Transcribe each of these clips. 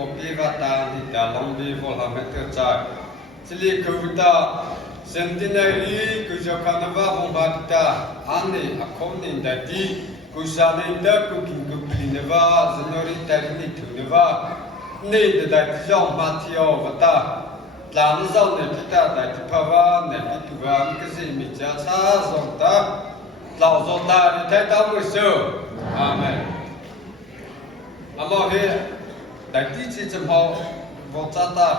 vô bì và ta thì ta lòng bì vô làm hết được trái chỉ li cứ ta centenary cứ cho carnaval vòng bạc ta anh này không nên đại đi cứ sao nên đó cứ kinh cứ bì nè va January đại đi thử nè va nên để đại dòng Matthew và ta làm dòng này kita đại thì phá này thì tu vào cái gì mình cha xa dòng ta lão dòng ta thì thấy ta mới sửa amen ama he đại tí chỉ chấm họ vô cha ta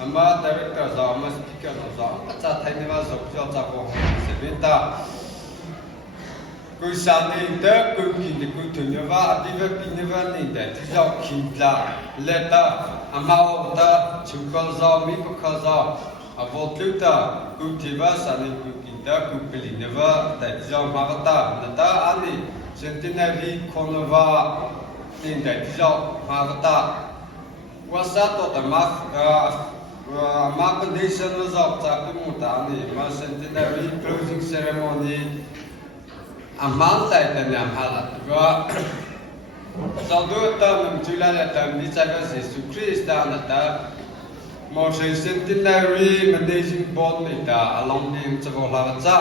ama director giáo ama speaker giáo cha thấy này vào dòng cho cha vô sẽ biết ta cứ sáng nên đó cứ kinh để cứ thử nhớ vào đi về kinh nhớ vào nên để thì giáo kinh là lệ ta ama ta chúng con giáo mi có giáo vô lưu ta cứ thì vào sáng nên cứ kinh đó cứ bị nhớ vào để giáo mà ta ta anh đi centenary con vào nên để giáo mà ta qua sát đó ta mark condition là giáo ta cứ muốn ta này mà centenary closing ceremony amang lại tên làm hà là và sau đó ta mình chú lại là tâm đi chạy vào Jesus Christ ta là ta một sự centenary managing board này ta along đi cho vào là cha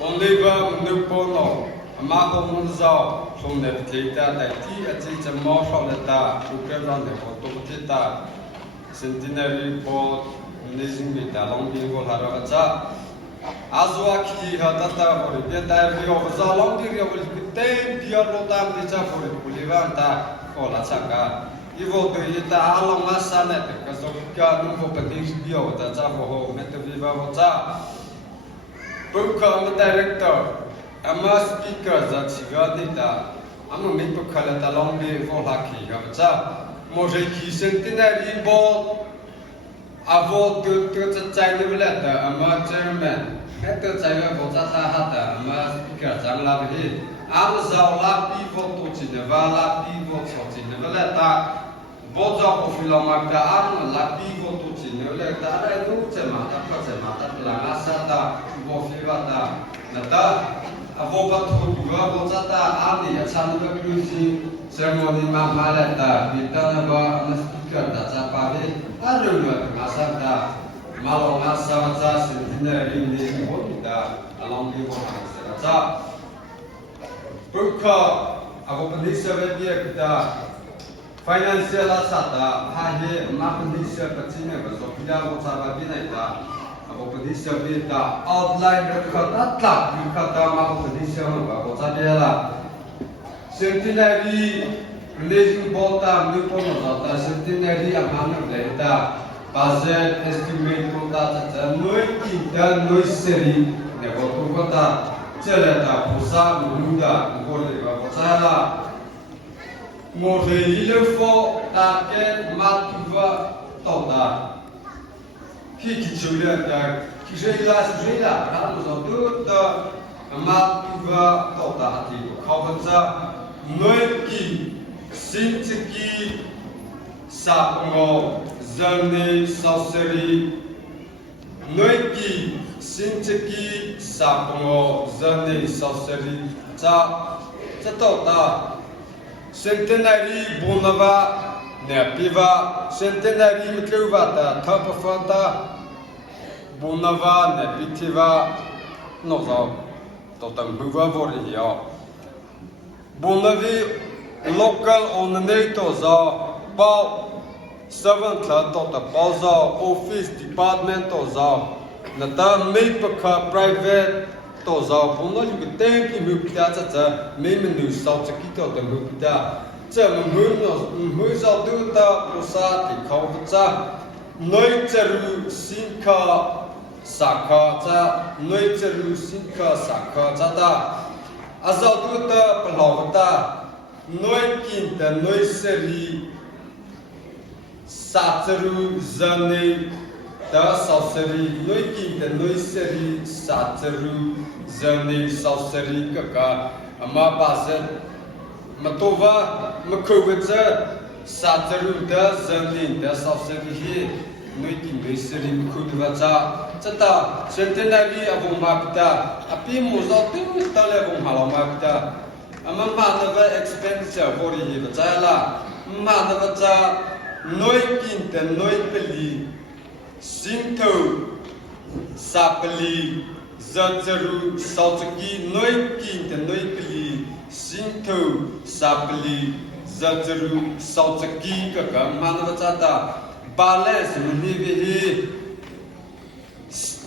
only vào nước bono mà không muốn giàu không để thấy ta tại thi ở trên chấm mỏ sau là ta chụp cái răng để có tổ chức ta centenary board managing này ta along đi vào là cha azwa ki hata ta bori beta rio zalong di rio bori te biar lo tam di cha bori pulivan ta kola chaka ivo de ita along asane te ka so ka nu vo patis bio ta cha ho meto viva vo cha buka am director ama speaker za chiga ni ta ama me po khala ta long de vo la ki ga cha mo je ki centenary bo avo tu chạy như vậy là ama chairman hết tu chạy với bộ cha ha ta ama speaker chẳng là gì am giàu là pi vô tu chỉ là va là pi vô số chỉ là vậy ta bộ giàu của phi long mà am là pi vô tu chỉ là vậy ta đây nu chạy mà ta là asa ta vô phi va ta là ta avo bắt thu tu bộ cha ta am đi chăn cái cruise ceremony mà lại ta bị ta là va speaker ta cha pa đi ada masa ta malam masa masa centenary ini kita along di bawah masa buka aku pendisya dia kita financial asata hahe mak pendisya kecilnya besok kita mau cara bina kita aku pendisya kita outline berkata tak berkata mak pendisya mau cara lah centenary Relation bota new pono ta centenary amana leta budget estimate kota ta noi kita noi seri ne botu kota cheleta pusa muda ngole ba kota mo ile fo ta ke matuva toda ki chule ta ki jela ka mo do ta matuva toda hati khawza noi ki Sinchiki Sapongo Zane Sauseri Noiki Sinchiki Sapongo Zane Sauseri Cha Chatota Centenary Bonava Nepiva Centenary Mitluvata Tapafanta Bonava Nepitiva Nozo Totam Huva Vorio Bonavi local on NATO za bao servant la to ta bao za office department to za na ta me pa private to za bono ju te ki mu pya cha cha me menu sa cha ki to ta mu pya cha mu za du ta prosa ti khau cha noi charu sinka sakha cha noi charu sinka sakha cha ta azal du ta palaw ta noi kinta noi seri satru zane ta sauseri noi kinta noi seri satru zane sauseri kaka ama bazet matova makowetza satru da zane da sauseri hi noi kin noi seri makudwacha chata centenary abu makta api muzo tu tale abu halama makta Amam mana expenditure for the year, Jala, mà nó vẫn ra nói kinh tên nói beli sinh thâu sa beli giờ giờ sau khi nói kinh tên nói beli sinh thâu sa beli giờ giờ sau khi cái mà nó vẫn ra ta balance mình đi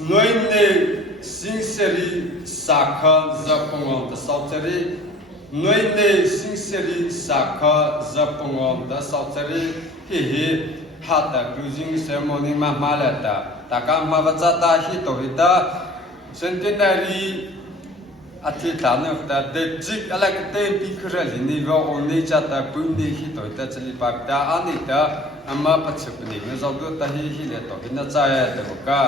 nói này sinceri sakha zapongom da sauchari nói này sinceri sakha zapongom da sauchari hi hata closing ceremony ma malata taka mavachata hi tohita centenary athitana da dejik alakte pikrali ni va oni chata puni hi tohita chali papta anita amma pachapni na zawdu ta hi le to hina chaya de ka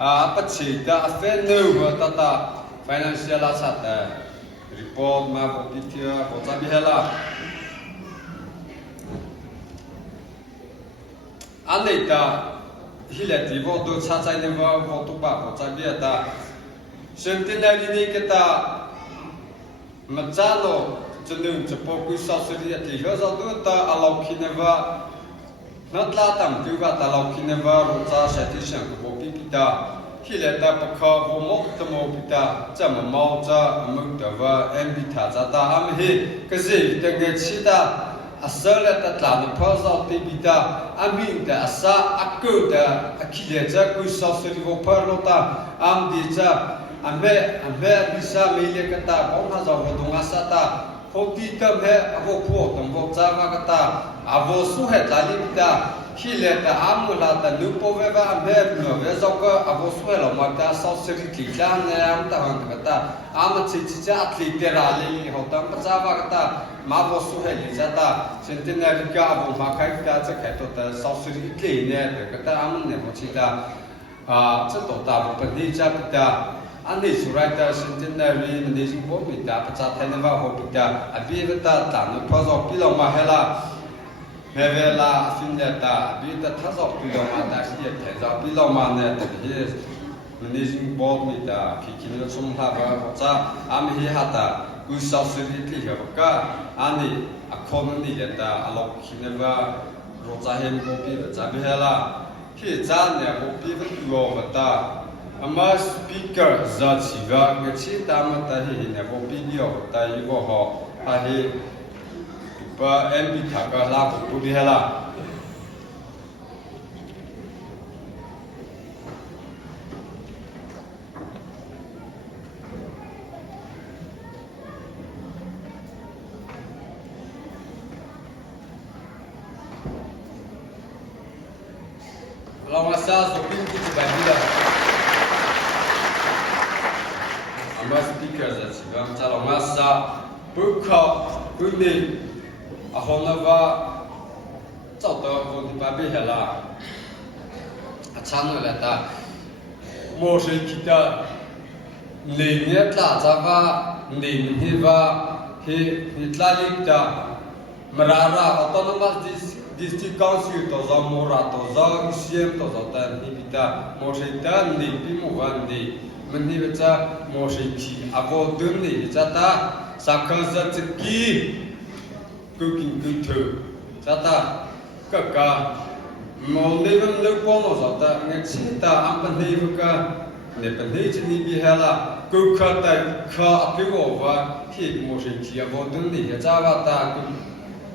Apache da afenu tata financial asset report ma bokitia botabi hela aneta hilati voto chacha ne voto ba botabi da centenary ni keta machalo chunu chapoku sasri ati hazadu ta alaukineva natla tam tuva talaukineva roza satishan da hileta pakha vomok tamo pita chama maucha mukdava embitha jata amhe kaze tenge chita asala tatla phaza te bita aminta asa akuda akhileja ku sasri vo parlota amdicha ame bisa mele kata bongha za vodunga sata hoti tam he avo pho tam vo chava kata avo suhe tali bita hileta amulata nupoveva amberno vezoka avoswelo magda sosriti jane amta hankata amachicha atliterali hotam pachava kata mavosuheli jata centenary ka avo makai ta chakaito ta sosriti ne kata amne mochita chato ta bopani chapta ani suraita centenary managing board mita pachatheneva hopita abivata tanu pazo pilo mahela Mevela fineta bita thaso piloma da siya thaso piloma ne the managing board mita kikino sumha ba cha amhi hata kusasriti ka ani akhomni leta alok khineva rozahem kopi cha behela ki cha ne kopi go bata ama speaker za chiga ngechi tamata hi ne kopi dio ta yugo ho ahi ba NB thaka la bu di hala kalau masa sopin kita bandila ama speaker za chiga kalau masa buka bunyi ahonava chauta ko dipabe hela achano lata moshe kita lenya tla java nenhiva he hitlalita marara autonomous district council to zamora to zagusiem to zatan hibita moshe ta nepi mugandi menhiva moshe ki avodunni jata sakazatki cooking good too. Sata kaka mau neven le pono sata ngechita ampan nevuka nepen hechini bihala kukata ka apigova ki moshi kia vodun ni jawa ta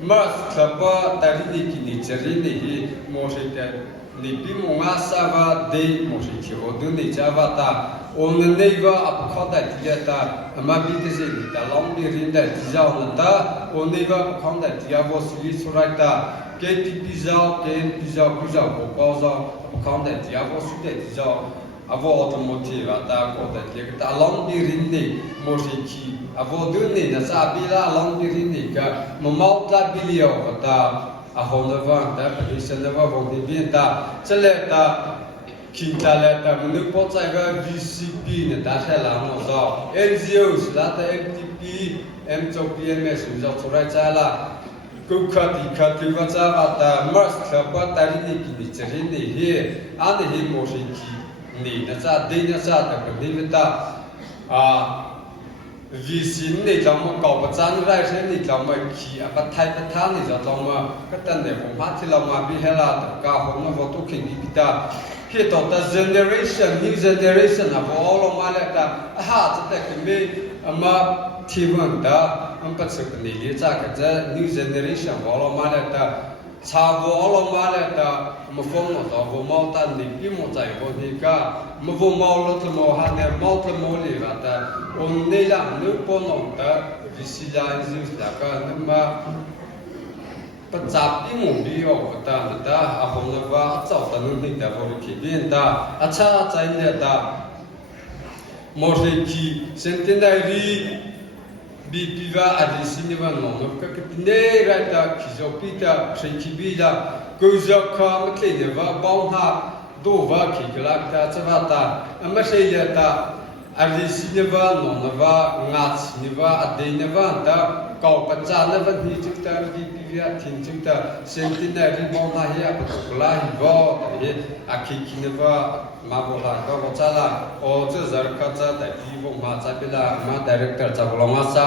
mas klapa tarini kini cherini hi moshi ta nipi monga sava de moshi kia vodun ni jawa ta on neva apkhada dieta amabitese ta lombi rinda dizaunata on neva apkhada diavo sili suraita keti pizza ken pizza poza apkhada diavo sude diza avo automotive ta koda dieta lombi rinde moshiki avo dunne na sabila lombi rinde ka mautla bilio ta ahonava ta padisanava vondibita celeta Kintaleta menukpot saga VCP ne dasela no zo NGOs lata MTP MTPMS zo turai chala kukati kati vacha ata mars khapa tarini kini cherini he ane he moshiki ni na cha de na cha ta ni vita vì xin này trong mà cầu bát chan ra thế này trong mà khi à bát thái bát than này trong mà cái tên này cũng hát thì làm mà bị hết là tất cả hôm nay vô tu kinh đi ta khi đó ta generation new generation à vô lo mà lại ta ha chắc là cái mấy mà thì vẫn ta bắt sự cái này cha cái new generation vô lo mà lại ta cha vô lo mà lại ta mà phong nó ta vô mau ta này bị một trái vô thì cả mà vô mau lo thì mau hàng này mau thì mau đi vào ta ông này là nước con ông ta vì sinh ra như là cái màปัจจับที่มุ่งดีออกตาตาอาหงนว่าเจ้าตานุ่นแต่บริขีเบียนตาอาชาใจเนี่ยตามอริกีเซนตินารีบีปีว่าอริสินิวันนนก็คือเนรัตาคิโซปิตาเซนคิบิลากุจาคามเคเนว่าบ้องหาดูว่าคิกลักตาจะว่าตาไม่ใช่ยตาอริสินิวันนนว่างัดสินิว่าอดีนิวันตาเก่าปัจจานวันนี้จุดตาดีปีว่าทิ้งจุดตาเซนตินารีบ้องหาเฮียปตุกลาฮิวอแต่เฮอาคิคินิว่ามาโบราณก็ว่าจ้าละโอ้เจ้าจะรักษาแต่ที่บ้องหาจะเป็นละมาดีเรคเตอร์จะบุลมาซา